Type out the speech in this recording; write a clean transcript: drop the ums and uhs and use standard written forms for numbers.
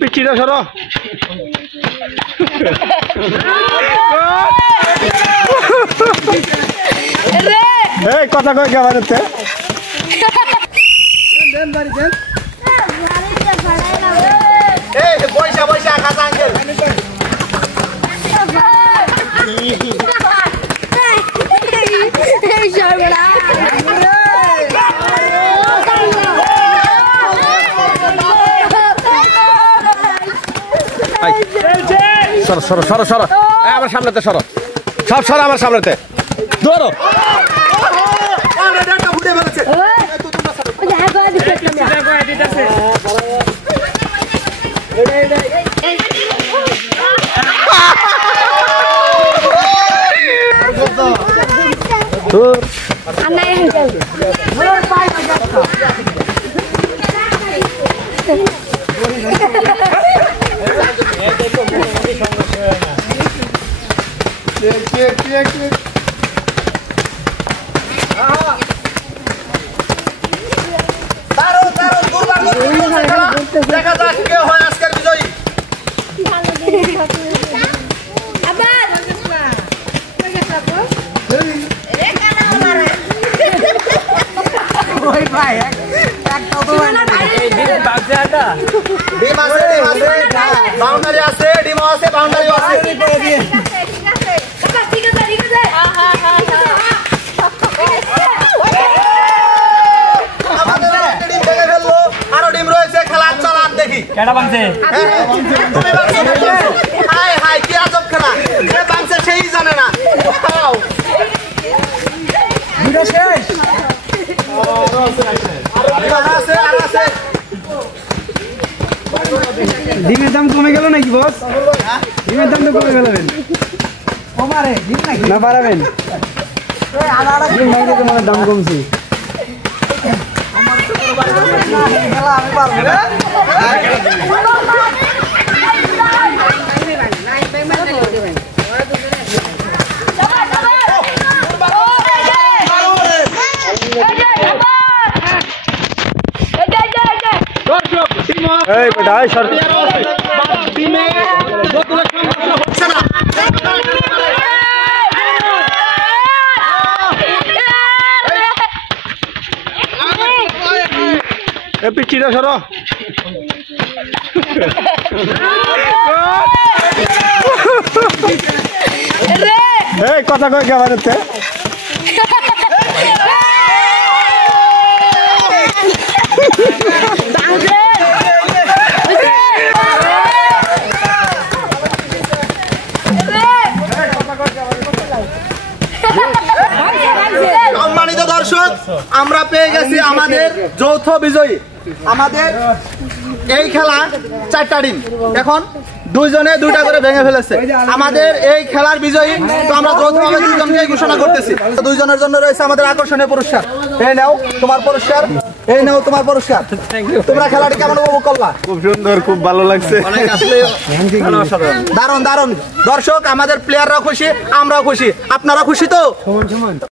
পিছিয়ে সরো কথা কয় কে বাড়িতে পয়সা পয়সা খাতা আঙ্কেল সরো সরো সরো সরো আমার সামনেতে সরো সব সরো আমার সামনেতে ধরো দেখা যাক কে হয় আজকের বিজয়ী ডিম আছে বাউন্ডারি আছে ডিমও আছে বাউন্ডারিও আছে আরো ডিম রয়েছে খেলা চলার দেখি কেডা বাংছে হাই হাই কি আজব খেলা যে বাংছে সেই জানে না ডিমের দাম কমে গেল নাকি বস ডিমের দাম তো কমে গেল না পারাবেন ডিম ভাঙতে তোমার দাম কমছে এই বেটা এই সর পিছিয়ে সরো এই কথা কয় কে বাড়িতে সম্মানিত দর্শক আমরা পেয়ে গেছি আমাদের যৌথ বিজয়ী আমাদের এই খেলা 4টা ডিম এখন দুইজনে 2টা করে ভেঙে ফেলেছে আমাদের এই খেলার বিজয়ী তো আমরা যৌথভাবে দুইজনকে ঘোষণা করতেছি দুইজনের জন্য রয়েছে আমাদের আকর্ষণীয় পুরস্কার এই নাও তোমার পুরস্কার এই নাও তোমার পুরস্কার তোমরা খেলাটি কেমন উপভোগ করলা খুব সুন্দর খুব ভালো লাগছে দারুণ দারুণ দর্শক আমাদের প্লেয়াররা খুশি আমরাও খুশি আপনারা খুশি তো